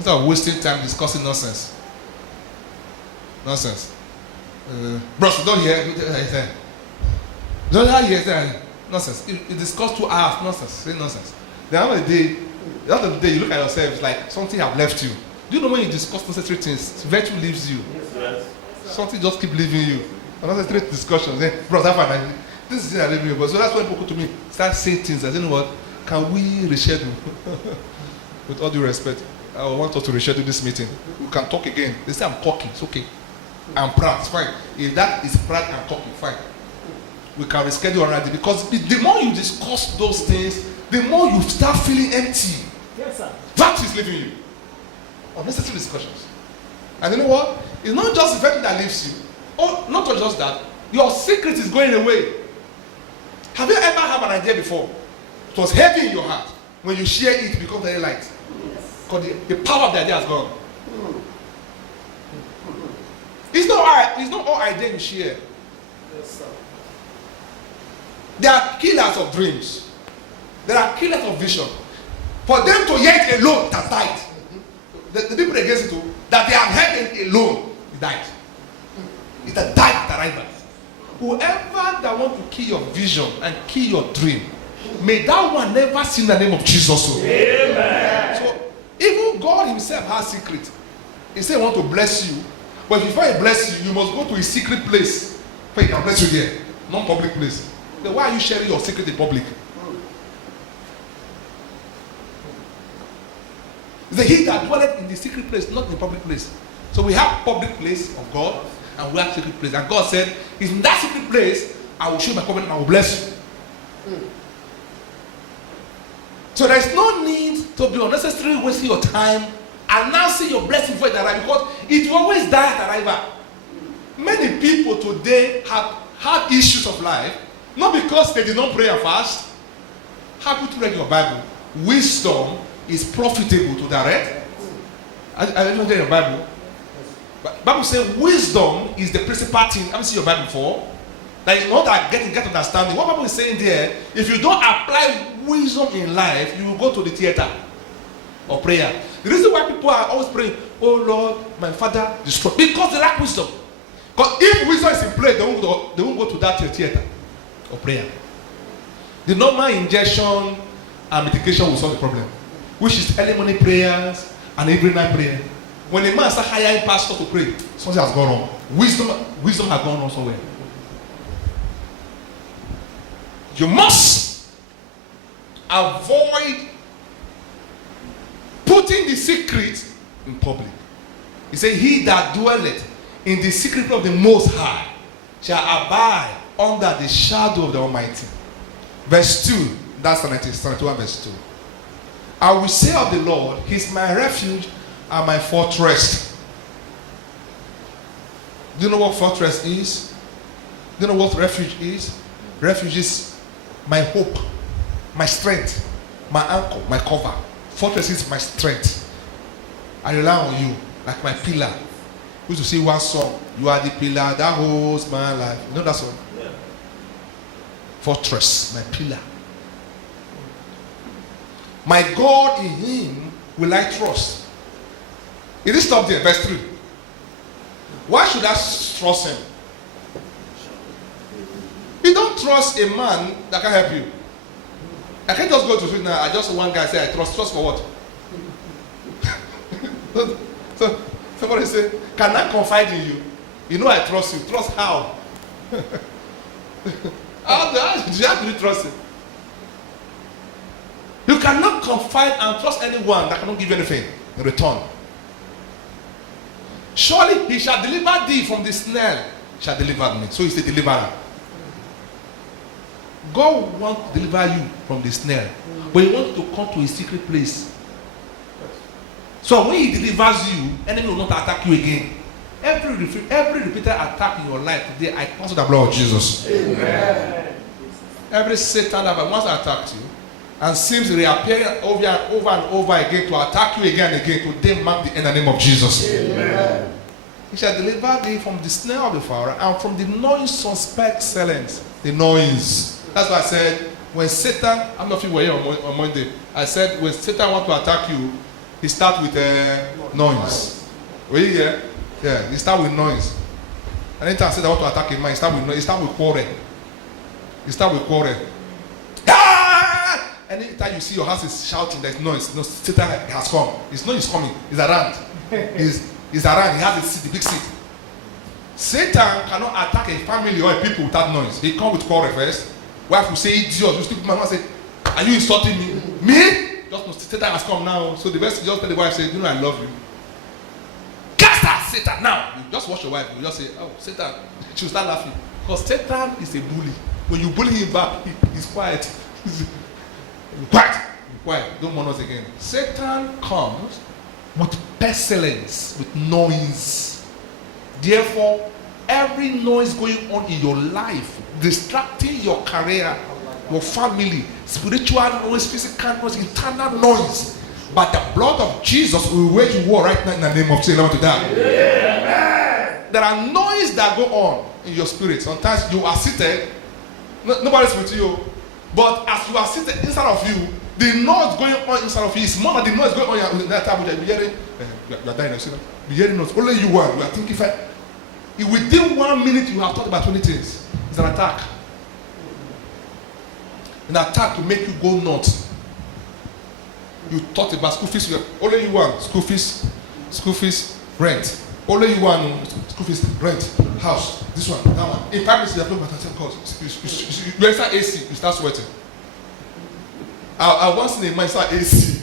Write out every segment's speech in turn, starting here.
Instead of wasting time discussing nonsense. Nonsense. Bros, don't hear. Don't hear. Nonsense. You discuss 2 hours. Nonsense. Say nonsense. The end of the day, you look at yourself, it's like something have left you. Do you know when you discuss necessary things, virtue leaves you? Yes. Something just keep leaving you. Unnecessary discussions. Bros, this is leaving you. So that's when people to me start saying things. I don't know what. Can we reschedule? With all due respect, I want us to reschedule this meeting. We can talk again. They say I'm cocky. It's okay. I'm proud. It's fine. If that is proud and cocky, fine. We can reschedule already, because the more you discuss those things, the more you start feeling empty. Yes, sir. That is leaving you. Unnecessary discussions. And you know what? It's not just the virtue that leaves you. Oh, not just that. Your secret is going away. Have you ever had an idea before? It was heavy in your heart. When you share it, it becomes very light. Because the power of the idea has gone. It's not all idea you share. Yes, sir. There are killers of dreams. There are killers of vision. For them to hear it alone, it has died. The people against it, that they have heard it alone, it died. It has died at arrival. Whoever that want to kill your vision and kill your dream, may that one never see the name of Jesus. Amen. So even God himself has secret. He said he want to bless you, but before he bless you, you must go to a secret place where he can bless you there, non-public place. Then why are you sharing your secret in public? He said, he that dwelleth in the secret place, not in the public place. So we have public place of God, and we have secret place. And God said, in that secret place, I will show my covenant and I will bless you. So there is no need to be unnecessarily wasting your time and now see your blessing before it arrives, because it will always die at arrival. Many people today have had issues of life, not because they did not pray and fast. How to read your Bible? Wisdom is profitable to direct. I don't know your Bible. But Bible says wisdom is the principal thing. Have you seen your Bible before? That is not that get understanding. What Bible is saying there, if you don't apply wisdom in life, you will go to the theater or prayer. The reason why people are always praying, oh Lord, my Father, destroy, because they lack wisdom. Because if wisdom is in place, they won't go to that theater or prayer. The normal injection and medication will solve the problem, which is early morning prayers and every night prayer. When a man starts hiring pastor to pray, something has gone wrong. Wisdom has gone wrong somewhere. You must avoid putting the secret in public. He said, he that dwelleth in the secret of the Most High shall abide under the shadow of the Almighty. Verse 2, that's 91 verse 2. I will say of the Lord, he is my refuge and my fortress. Do you know what fortress is? Do you know what refuge is? Refuge is my hope, my strength, my anchor, my cover. Fortress is my strength. I rely on you like my pillar. We used to sing one song. You are the pillar that holds my life. You know that song? Yeah. Fortress, my pillar. My God, in him will I trust. It is stopped there, verse 3. Why should I trust him? You don't trust a man that can help you. I can't just go to street now. I just one guy say I trust. Trust for what? so somebody say, can I confide in you? You know I trust you. Trust how? How do you have to trust him? You cannot confide and trust anyone that cannot give you anything in return. Surely he shall deliver thee from the snare, shall deliver me. So he's the deliverer. God wants to deliver you from the snare, but he wants to come to a secret place. So when he delivers you, enemy will not attack you again. Every repeated attack in your life today, I cancel the blood of Jesus. Amen. Every Satan that once attacked you and seems reappearing over and over again to attack you again and again, today mark the in the name of Jesus. Amen. He shall deliver thee from the snare of the fowler and from the noise of pestilence. The noise. That's why I said, when Satan, I'm not sure you were here on Monday, I said, when Satan wants to attack you, He starts with noise. Will you hear? Yeah, he starts with noise. Anytime I say I want to attack a man, he starts with noise. He starts with quarrel. He starts with quarrel. Ah! Anytime you see your house is shouting, there's noise. No, Satan has come. It's not he's coming. He's around. He's around. He has a seat, the big seat. Satan cannot attack a family or a people without noise. He comes with quarrel first. Wife will say, idiot. You stupid man will say, are you insulting me? Me? Just know Satan has come now. So the best just tell the wife, say, you know I love you. Cast out Satan now. You just watch your wife. You just say, oh, Satan. She'll start laughing. Because Satan is a bully. When you bully him back, he's quiet. Quiet. Don't mourn us again. Satan comes with pestilence, with noise. Therefore, every noise going on in your life, distracting your career, your family, spiritual noise, physical noise, internal noise, but the blood of Jesus will wage war right now in the name of Jesus. To that. There are noise that go on in your spirit. Sometimes you are seated, nobody's with you, but as you are seated inside of you, the noise going on inside of you is more than the noise going on in that time which you are hearing. You are dying, you hearing noise. Only you are thinking. Within 1 minute, you have thought about 20 things. It's an attack. An attack to make you go nuts. You thought about school fees. Only you want school fees, rent. Only you want school fees, rent, house. This one, that one. In 5 minutes, you have no matter 10 calls. You enter AC, you start sweating. I once seen a man inside AC.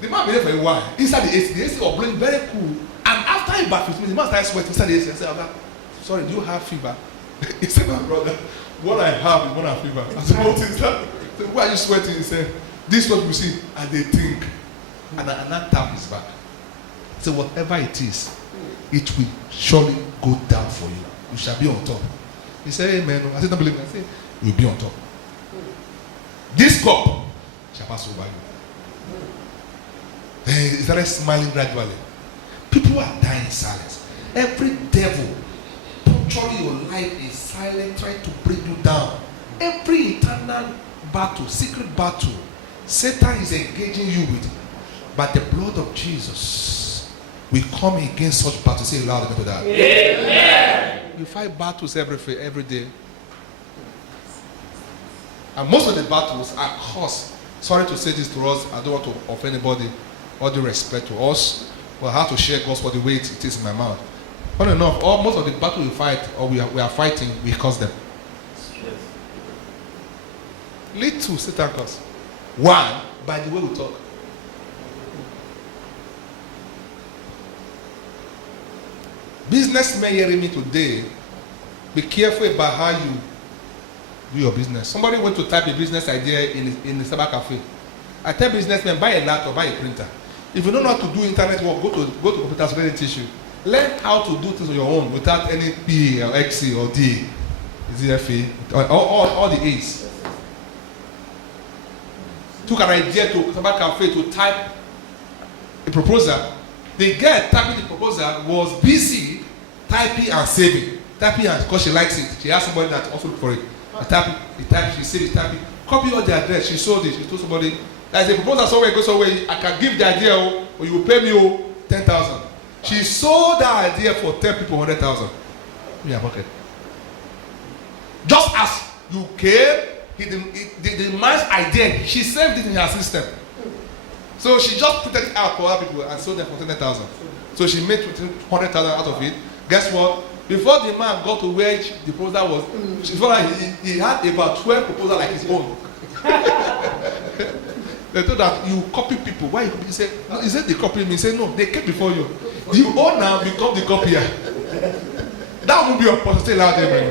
The man been there for a while. Inside the AC was blowing very cool. And after about 15 minutes, the man started sweating inside the AC. I said, okay, sorry, do you have fever? He said, my brother, what I have is one have fever. I said, what is that? He said, why are you sweating? He said, this is what you see, and they think. And that tap is back. He said, whatever it is, it will surely go down for you. You shall be on top. He said, amen. I said, don't believe me. I said, you'll be on top. This cup shall pass over you. Then he started smiling gradually. People are dying in silence. Every devil puncturing your life is silent, trying to bring you down. Every internal battle, secret battle, Satan is engaging you with. But the blood of Jesus will come against such battles. Say loud to that. Amen. You fight battles every day. And most of the battles are caused. Sorry to say this to us. I don't want to offend anybody. All due respect to us. But I have to share God's the way it is in my mouth. Funny enough, most of the battle we fight or we are fighting, we cause them. Yes. Lead to Satan cause. One, by the way we talk. Businessmen hearing me today, be careful about how you do your business. Somebody went to type a business idea in the cyber cafe. I tell businessmen, buy a laptop, buy a printer. If you don't know how to do internet work, go to computers, let them teach you. Learn how to do things on your own without any P or XC or D. Is it FA? All the A's. Took an idea to cyber cafe to type a proposal. The girl typing the proposal was busy typing and saving. Typing and because she likes it. She has somebody that also look for it. She saved it, typing. Copy all the address. She sold it. She told somebody, there's a proposal somewhere, go somewhere. I can give the idea, or you will pay me 10,000. She sold that idea for 10 people 100,000. In your pocket. Just as you came, the man's idea, she saved it in her system. So she just put it out for other people and sold them for 10,000. So she made 100,000 out of it. Guess what? Before the man got to where the proposal was, she felt like he had about 12 proposals like his own. They told that you copy people. Why you copy? He said, no, he said they copy me. He said, no, they came before you. The owner become the copier. That will be your possibility. Loud, amen.